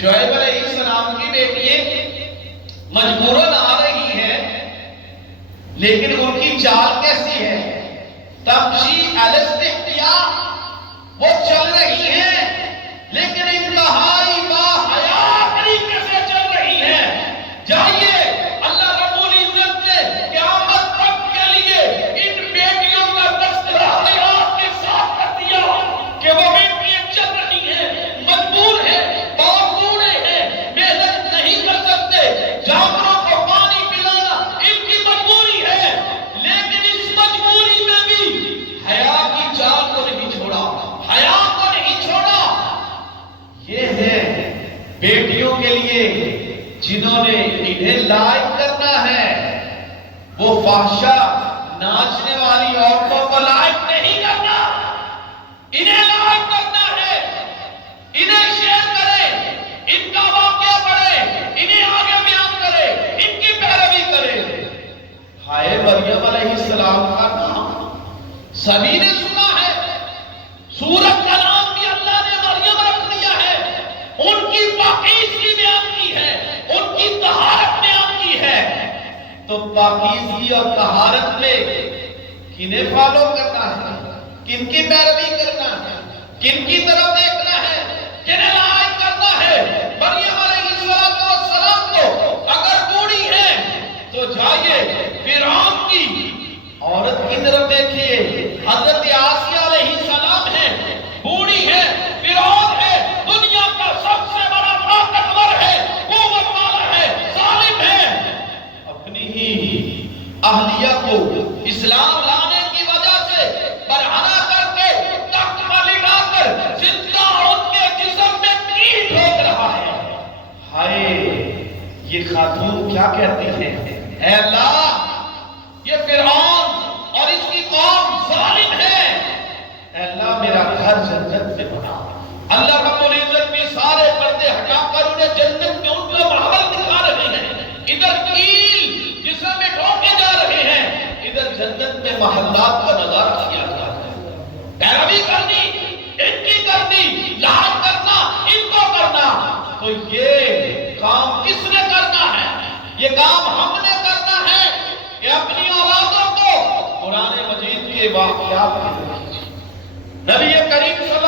شعیب علیہ السلام کی بیٹی مجبوراً آ رہی ہے، لیکن ان کی چال کیسی ہے؟ تمشی علی استحیاء، وہ چل رہی ہیں لیکن انتہائی باحیا طریقے سے چل رہی ہیں۔ جائیے اللہ رب العزت نے قیامت تک کے لیے ان بیٹیوں کا تذکرہ حیات کے ساتھ کر دیا کہ وہ بیٹیاں چل رہی ہیں، مجبور ہیں، باپ بوڑھے ہیں، محنت نہیں کر سکتے، جانوروں کو پانی پلانا ان کی مجبوری ہے، لیکن اس مجبوری میں بھی حیا کی چال کو نہیں چھوڑا، حیا کو نہیں چھوڑا۔ یہ ہے بیٹیوں کے لیے جنہوں نے انہیں لائق کرنا ہے، وہ فحشا ناچنے والی عورتوں کو لائق نہیں کرنا، انہیں لائق کرنا ہے، انہیں شیئر کرے، ان کا واقعہ پڑھے، انہیں آگے بیان کرے، ان کی پیروی کرے۔ ہائے مریم علیہ السلام کا نام سبھی نے سنا ہے، سورت کا نام بھی اللہ نے مریم رکھ دیا ہے، ان کی پاکیزگی بیان کی ہے، ان کی طہارت بیان کی ہے۔ تو پاکیزگی اور طہارت میں کنہیں فالو کرنا ہے، کن کی پیروی کرنا ہے، کن کی طرف دیکھنا ہے، کنہیں لائق کرنا ہے؟ مریم علیہ السلام کو اگر بوڑھی ہے تو جائیے فرعون کی عورت کی طرف دیکھیے، حضرت آسیہ علیہ السلام ہے، بوڑھی ہے، فرعون ہے، دنیا کا سب سے بڑا طاقتور ہے، قوت والا ہے، ظالم ہے، اپنی ہی اہلیہ کو اسلام لانے کی وجہ سے برہنہ کر کے تخت پر لٹا کر زندہ ان کے جسم میں تیر ٹھوک رہا ہے۔ ہائے یہ خاتون کیا کہتی ہیں؟ اے اللہ، یہ فرعون اور اس کی قوم ظالم ہے، اے اللہ میرا گھر جنت میں بنا۔ اللہ رب العزت بھی سارے پردے ہٹا کر انہیں جنت میں ان کا محل دکھا رہے ہیں، ادھر کیل جسم میں ٹھوکے جا رہے ہیں، ادھر جنت میں محلات کا نظارہ کیا جا رہا ہے۔ پیروی کرنی، ان کی کرنی، لاحق کرنا، ان کو کرنا، تو یہ کام کس نے کرنا ہے؟ یہ کام ہم نے کرنا ہے کہ اپنی اولادوں کو قرآن مجید کے واقعات میں نبی کریم صلی